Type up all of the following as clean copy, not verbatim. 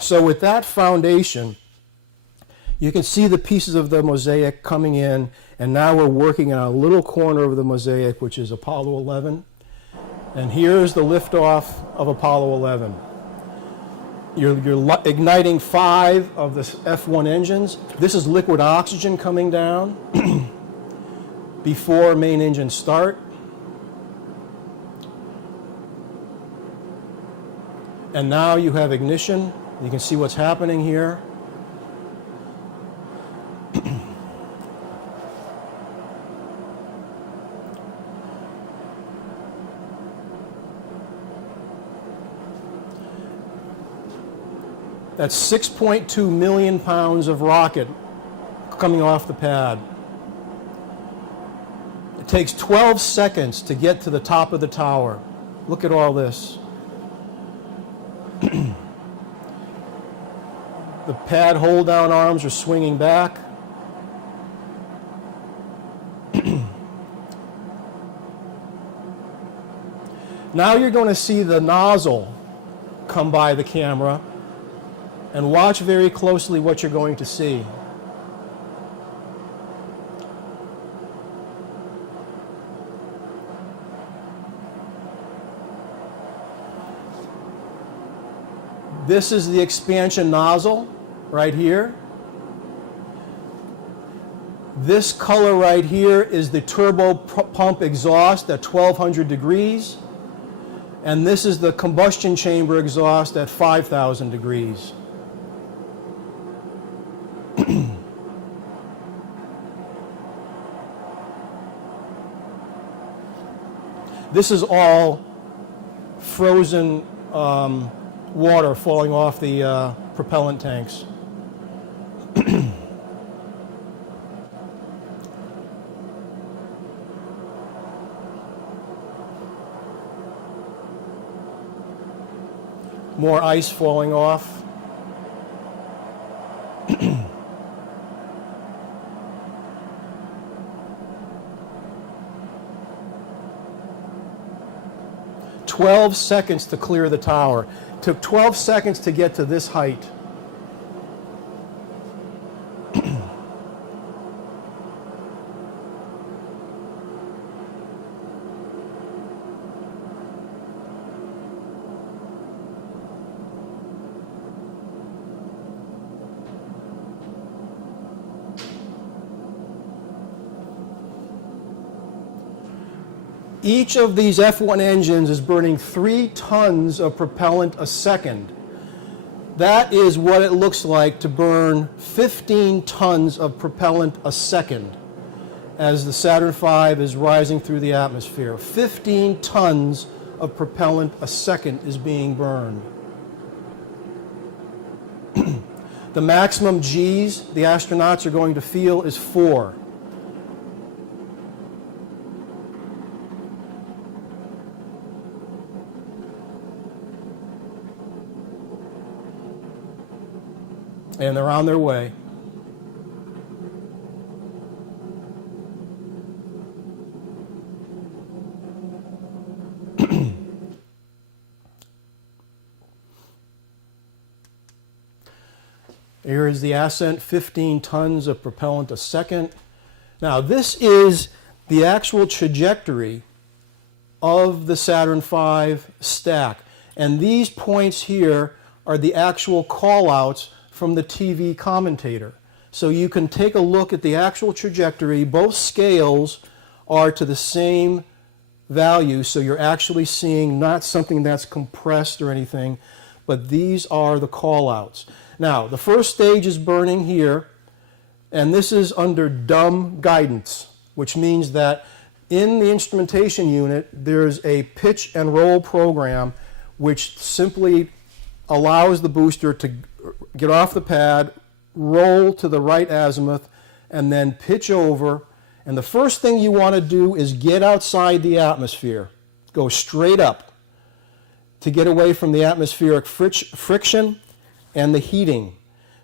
So with that foundation, you can see the pieces of the mosaic coming in, and now we're working on a little corner of the mosaic, which is Apollo 11. And here's the liftoff of Apollo 11. You're igniting 5 of the F1 engines. This is liquid oxygen coming down before main engines start. And now you have ignition. You can see what's happening here. That's 6.2 million pounds of rocket coming off the pad. It takes 12 seconds to get to the top of the tower. Look at all this. The pad hold-down arms are swinging back. Now you're going to see the nozzle come by the camera, and watch very closely what you're going to see. This is the expansion nozzle right here. This color right here is the turbo pump exhaust at 1200 degrees. And this is the combustion chamber exhaust at 5,000 degrees. This is all frozen water falling off the propellant tanks. More ice falling off. "12 seconds to clear the tower." Took 12 seconds to get to this height. Each of these F1 engines is burning 3 tons of propellant a second. That is what it looks like to burn 15 tons of propellant a second as the Saturn V is rising through the atmosphere. 15 tons of propellant a second is being burned. The maximum G's the astronauts are going to feel is 4. And they're on their way. Here is the ascent, 15 tons of propellant a second. Now this is the actual trajectory of the Saturn V stack. And these points here are the actual call-outs from the TV commentator. So you can take a look at the actual trajectory. Both scales are to the same value, so you're actually seeing not something that's compressed or anything, but these are the call-outs. Now, the first stage is burning here, and this is under dumb guidance, which means that in the instrumentation unit, there's a pitch and roll program which simply allows the booster to get off the pad, roll to the right azimuth, and then pitch over. And the first thing you want to do is get outside the atmosphere. Go straight up to get away from the atmospheric friction and the heating.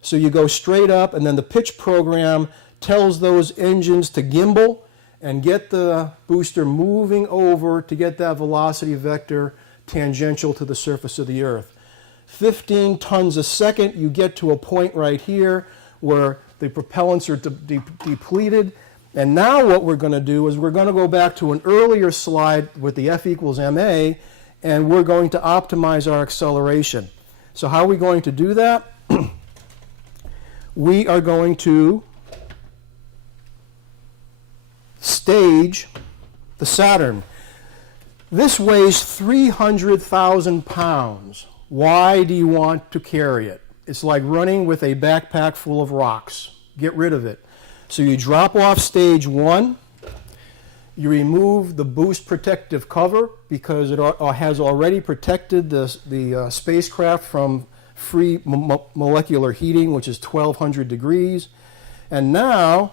So you go straight up, and then the pitch program tells those engines to gimbal and get the booster moving over to get that velocity vector tangential to the surface of the Earth. 15 tons a second, you get to a point right here where the propellants are depleted. And now what we're going to do is we're going to go back to an earlier slide with the F equals ma, and we're going to optimize our acceleration. So how are we going to do that? We are going to stage the Saturn. This weighs 300,000 pounds. Why do you want to carry it? It's like running with a backpack full of rocks. Get rid of it. So you drop off stage 1. You remove the boost protective cover because it has already protected the spacecraft from free molecular heating, which is 1200 degrees. And now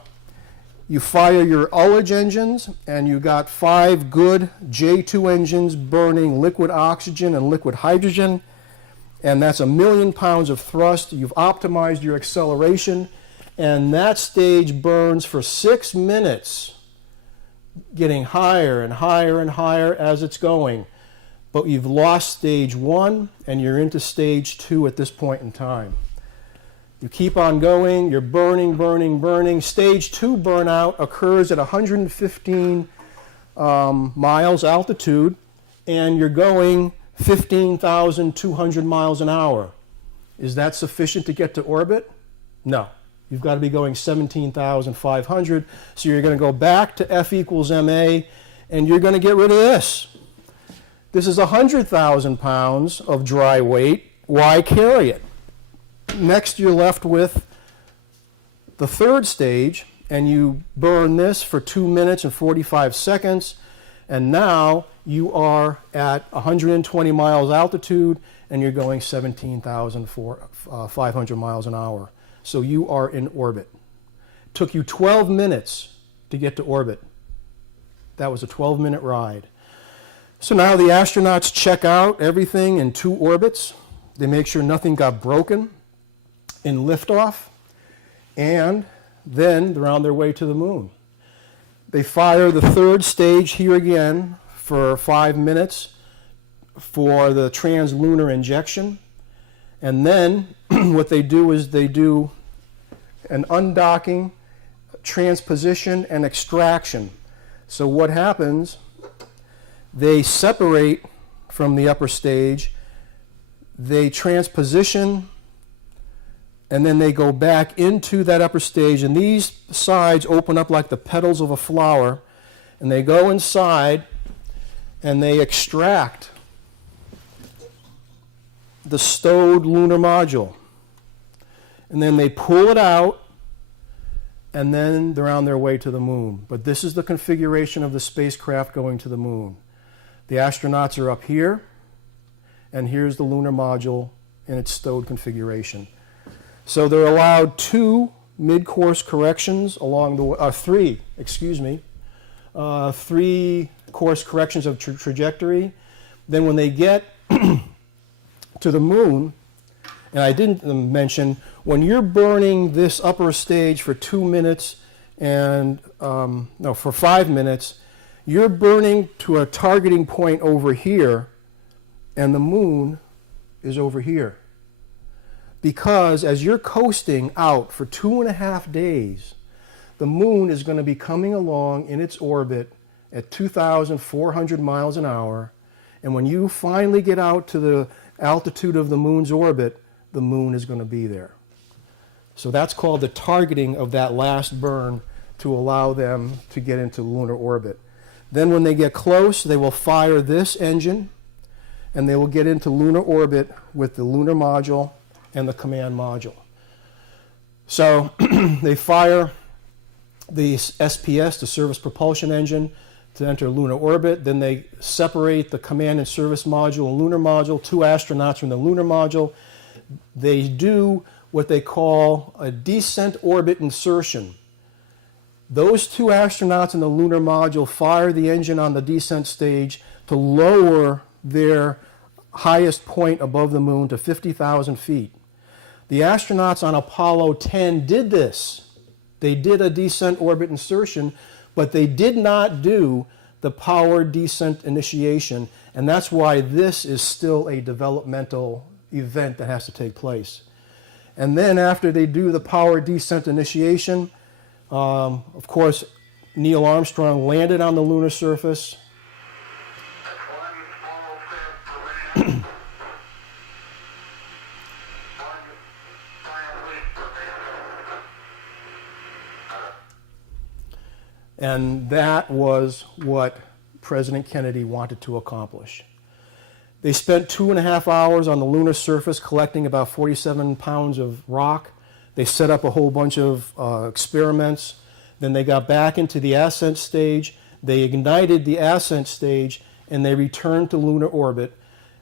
you fire your ullage engines, and you got 5 good J2 engines burning liquid oxygen and liquid hydrogen, and that's 1,000,000 pounds of thrust. You've optimized your acceleration, and that stage burns for 6 minutes, getting higher and higher and higher as it's going. But you've lost stage 1, and you're into stage 2 at this point in time. You keep on going, you're burning, burning, burning. Stage 2 burnout occurs at 115 miles altitude, and you're going 15,200 miles an hour. Is that sufficient to get to orbit? No. You've got to be going 17,500. So you're going to go back to F equals ma, and you're going to get rid of this. This is 100,000 pounds of dry weight. Why carry it? Next, you're left with the third stage, and you burn this for 2 minutes and 45 seconds, and now you are at 120 miles altitude, and you're going 17,500 miles an hour. So you are in orbit. It took you 12 minutes to get to orbit. That was a 12-minute ride. So now the astronauts check out everything in 2 orbits. They make sure nothing got broken in liftoff, and then they're on their way to the moon. They fire the third stage here again for 5 minutes for the translunar injection, and then what they do is they do an undocking, transposition, and extraction. So what happens, they separate from the upper stage, they transposition, and then they go back into that upper stage, and these sides open up like the petals of a flower, and they go inside and they extract the stowed lunar module. And then they pull it out, and then they're on their way to the moon. But this is the configuration of the spacecraft going to the moon. The astronauts are up here, and here's the lunar module in its stowed configuration. So they're allowed 2 mid-course corrections along the 3 course corrections of trajectory. Then when they get to the moon, and I didn't mention, when you're burning this upper stage for 2 minutes and for 5 minutes, you're burning to a targeting point over here, and the moon is over here. Because as you're coasting out for 2.5 days, the moon is going to be coming along in its orbit at 2,400 miles an hour. And when you finally get out to the altitude of the moon's orbit, the moon is going to be there. So that's called the targeting of that last burn to allow them to get into lunar orbit. Then when they get close, they will fire this engine, and they will get into lunar orbit with the lunar module and the command module. So they fire the SPS, the service propulsion engine, to enter lunar orbit. Then they separate the command and service module and lunar module. 2 astronauts from the lunar module. They do what they call a descent orbit insertion. Those 2 astronauts in the lunar module fire the engine on the descent stage to lower their highest point above the moon to 50,000 feet. The astronauts on Apollo 10 did this. They did a descent orbit insertion, but they did not do the powered descent initiation, and that's why this is still a developmental event that has to take place. And then after they do the power descent initiation, of course, Neil Armstrong landed on the lunar surface. And that was what President Kennedy wanted to accomplish. They spent 2.5 hours on the lunar surface collecting about 47 pounds of rock. They set up a whole bunch of experiments. Then they got back into the ascent stage. They ignited the ascent stage and they returned to lunar orbit.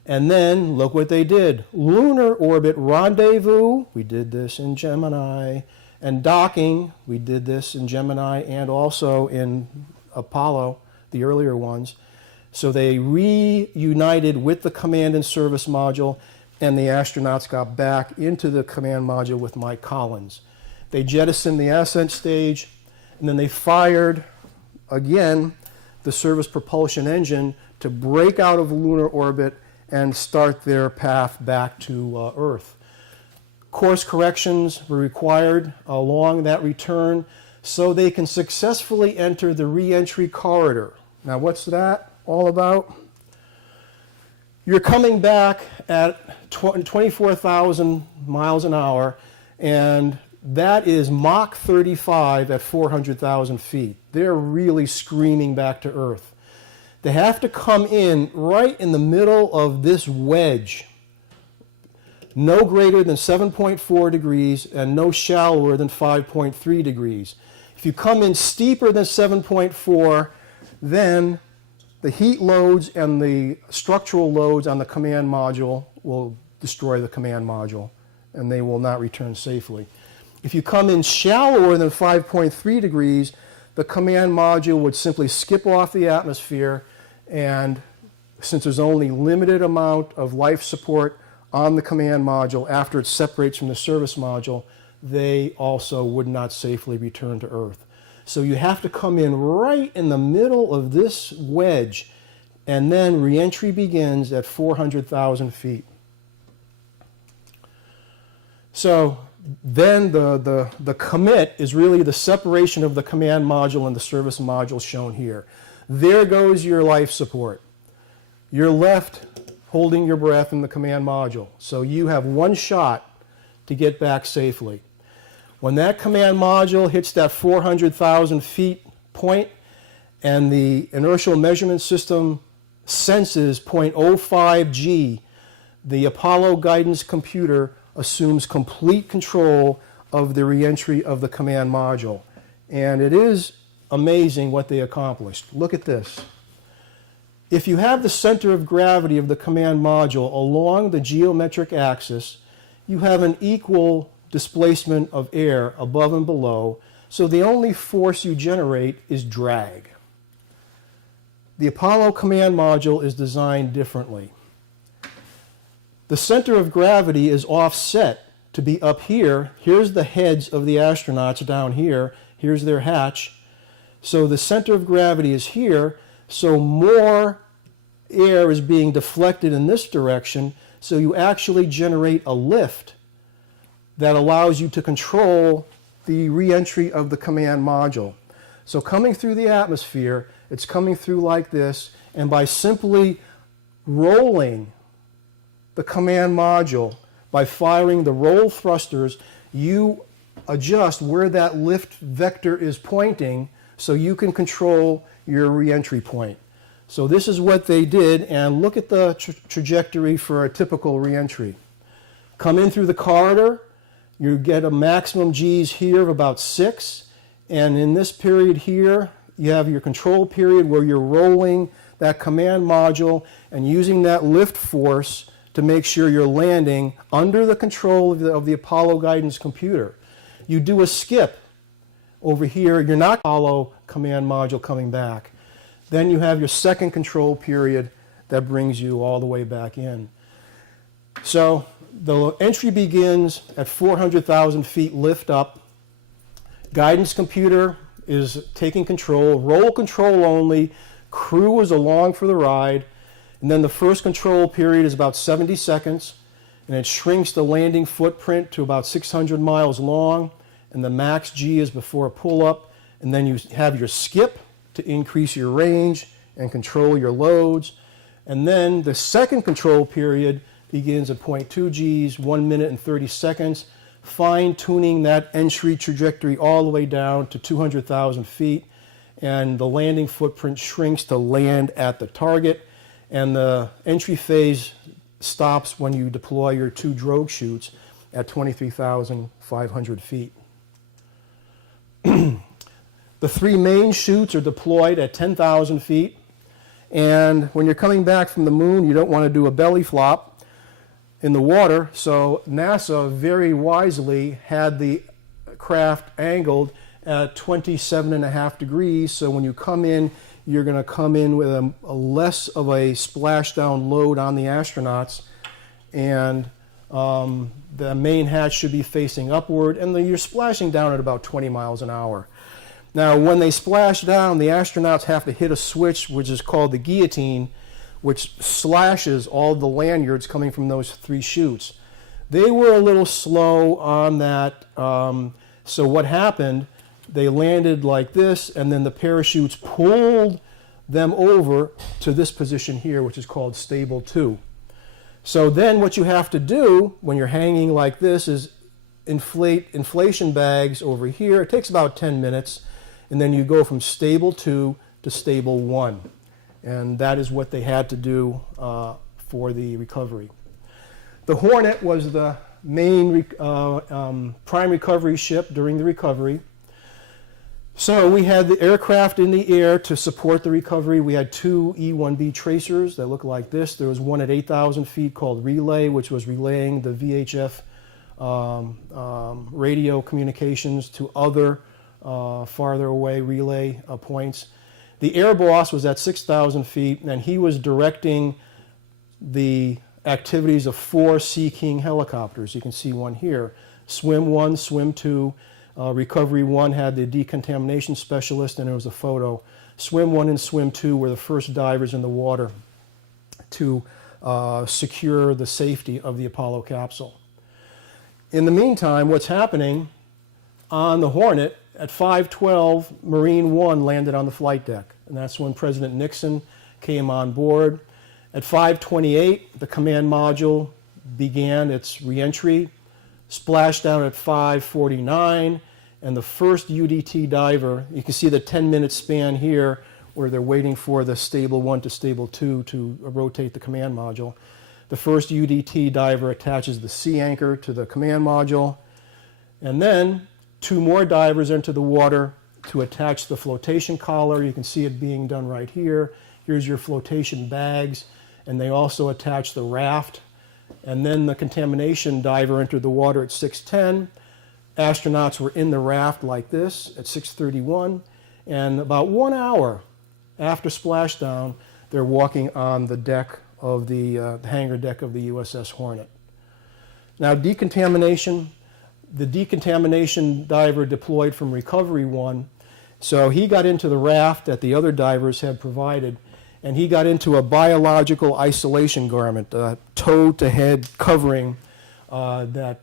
And then look what they did. Lunar orbit rendezvous, we did this in Gemini, and docking, we did this in Gemini and also in Apollo, the earlier ones. So they reunited with the command and service module, and the astronauts got back into the command module with Mike Collins. They jettisoned the ascent stage, and then they fired, again, the service propulsion engine to break out of lunar orbit and start their path back to Earth. Course corrections were required along that return so they can successfully enter the reentry corridor. Now, what's that all about? You're coming back at 24,000 miles an hour, and that is Mach 35 at 400,000 feet. They're really screaming back to Earth. They have to come in right in the middle of this wedge, no greater than 7.4 degrees and no shallower than 5.3 degrees. If you come in steeper than 7.4, then the heat loads and the structural loads on the command module will destroy the command module, and they will not return safely. If you come in shallower than 5.3 degrees, the command module would simply skip off the atmosphere, and since there's only limited amount of life support on the command module after it separates from the service module, they also would not safely return to Earth. So you have to come in right in the middle of this wedge, and then reentry begins at 400,000 feet. So then the commit is really the separation of the command module and the service module shown here. There goes your life support. You're left holding your breath in the command module. So you have one shot to get back safely. When that command module hits that 400,000 feet point and the inertial measurement system senses 0.05 G, the Apollo guidance computer assumes complete control of the reentry of the command module. And it is amazing what they accomplished. Look at this. If you have the center of gravity of the command module along the geometric axis, you have an equal displacement of air above and below, so the only force you generate is drag. The Apollo command module is designed differently. The center of gravity is offset to be up here. Here's the heads of the astronauts down here. Here's their hatch. So the center of gravity is here, so more air is being deflected in this direction, so you actually generate a lift that allows you to control the reentry of the command module. So coming through the atmosphere, it's coming through like this, and by simply rolling the command module, by firing the roll thrusters, you adjust where that lift vector is pointing so you can control your reentry point. So this is what they did, and look at the trajectory for a typical reentry. Come in through the corridor, you get a maximum G's here of about 6, and in this period here, you have your control period where you're rolling that command module and using that lift force to make sure you're landing under the control of the Apollo guidance computer. You do a skip over here, you're not Apollo command module coming back. Then you have your second control period that brings you all the way back in. So the entry begins at 400,000 feet lift up. Guidance computer is taking control, roll control only, crew is along for the ride, and then the first control period is about 70 seconds. and it shrinks the landing footprint to about 600 miles long, and the max G is before pull-up, and then you have your skip to increase your range and control your loads. And then the second control period begins at 0.2 Gs, 1 minute and 30 seconds, fine-tuning that entry trajectory all the way down to 200,000 feet, and the landing footprint shrinks to land at the target, and the entry phase stops when you deploy your 2 drogue chutes at 23,500 feet. The 3 main chutes are deployed at 10,000 feet, and when you're coming back from the moon, you don't want to do a belly flop in the water, so NASA very wisely had the craft angled at 27.5 degrees, so when you come in, you're going to come in with a less of a splashdown load on the astronauts, and the main hatch should be facing upward, and you're splashing down at about 20 miles an hour. Now, when they splash down, the astronauts have to hit a switch, which is called the guillotine, which slashes all the lanyards coming from those 3 chutes. They were a little slow on that, so what happened, they landed like this, and then the parachutes pulled them over to this position here, which is called stable 2. So then what you have to do when you're hanging like this is inflate inflation bags over here. It takes about 10 minutes, and then you go from stable 2 to stable 1. And that is what they had to do for the recovery. The Hornet was the main prime recovery ship during the recovery. So we had the aircraft in the air to support the recovery. We had 2 E-1B tracers that look like this. There was one at 8,000 feet called Relay, which was relaying the VHF radio communications to other farther away relay points. The Air Boss was at 6,000 feet, and he was directing the activities of 4 Sea King helicopters. You can see one here. Swim 1, Swim 2, Recovery 1 had the decontamination specialist, and there was a photo. Swim 1 and Swim 2 were the first divers in the water to secure the safety of the Apollo capsule. In the meantime, what's happening on the Hornet, at 5:12, Marine 1 landed on the flight deck, and that's when President Nixon came on board. At 5:28, the command module began its reentry, splashed down at 5:49, and the first UDT diver, you can see the 10-minute span here where they're waiting for the stable 1 to stable 2 to rotate the command module. The first UDT diver attaches the sea anchor to the command module, and then 2 more divers enter the water to attach the flotation collar. You can see it being done right here. Here's your flotation bags, and they also attach the raft. And then the contamination diver entered the water at 6:10. Astronauts were in the raft like this at 6:31, and about 1 hour after splashdown, they're walking on the deck of the hangar deck of the USS Hornet. Now, decontamination. The decontamination diver deployed from Recovery 1, so he got into the raft that the other divers had provided, and he got into a biological isolation garment, a toe-to-head covering that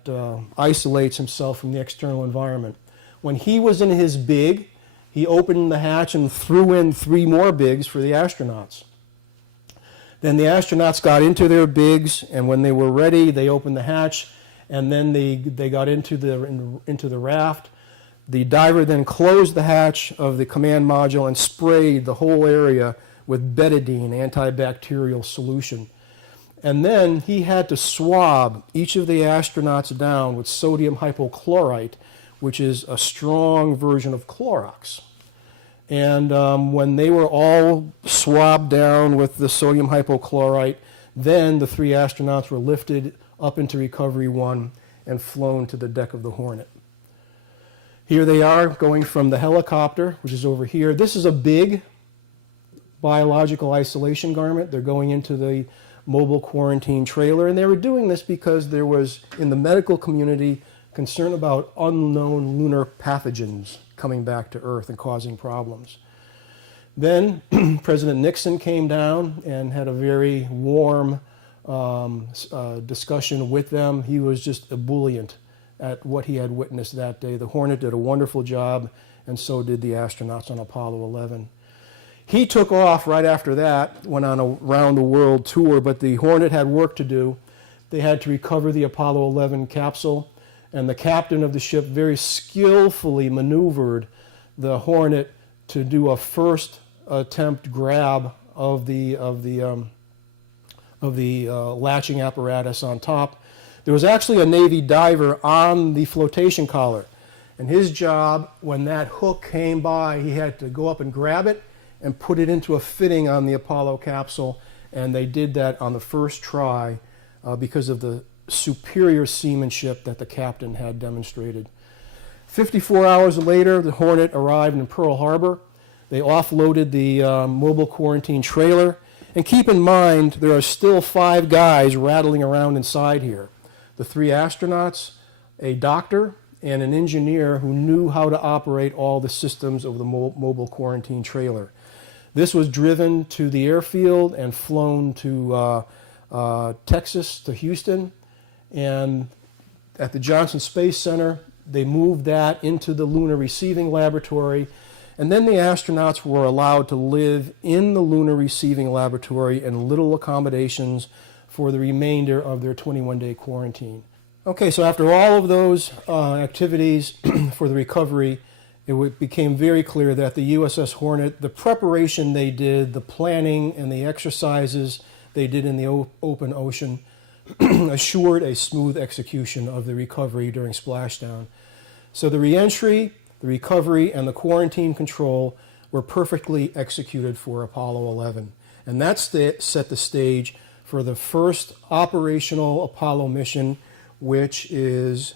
isolates himself from the external environment. When he was in his big, he opened the hatch and threw in 3 more bigs for the astronauts. Then the astronauts got into their bigs, and when they were ready, they opened the hatch, and then they got into the raft. The diver then closed the hatch of the command module and sprayed the whole area with betadine antibacterial solution. And then he had to swab each of the astronauts down with sodium hypochlorite, which is a strong version of Clorox. And when they were all swabbed down with the sodium hypochlorite, then the 3 astronauts were lifted up into Recovery 1 and flown to the deck of the Hornet. Here they are going from the helicopter, which is over here. This is a big biological isolation garment. They're going into the mobile quarantine trailer, and they were doing this because there was, in the medical community, concern about unknown lunar pathogens coming back to Earth and causing problems. Then President Nixon came down and had a very warm discussion with them. He was just ebullient at what he had witnessed that day. The Hornet did a wonderful job, and so did the astronauts on Apollo 11. He took off right after that, went on a round-the-world tour, but the Hornet had work to do. They had to recover the Apollo 11 capsule, and the captain of the ship very skillfully maneuvered the Hornet to do a first attempt grab of the latching apparatus on top. There was actually a Navy diver on the flotation collar, and his job, when that hook came by, he had to go up and grab it and put it into a fitting on the Apollo capsule, and they did that on the first try because of the superior seamanship that the captain had demonstrated. 54 hours later, the Hornet arrived in Pearl Harbor. They offloaded the mobile quarantine trailer, and keep in mind there are still 5 guys rattling around inside here. The 3 astronauts, a doctor, and an engineer who knew how to operate all the systems of the mobile quarantine trailer. This was driven to the airfield and flown to Texas, to Houston, and at the Johnson Space Center, they moved that into the Lunar Receiving Laboratory, and then the astronauts were allowed to live in the Lunar Receiving Laboratory in little accommodations for the remainder of their 21-day quarantine. Okay, so after all of those activities for the recovery, it became very clear that the USS Hornet, the preparation they did, the planning and the exercises they did in the open ocean assured a smooth execution of the recovery during splashdown. So the reentry, the recovery, and the quarantine control were perfectly executed for Apollo 11. And that set the stage for the first operational Apollo mission, which is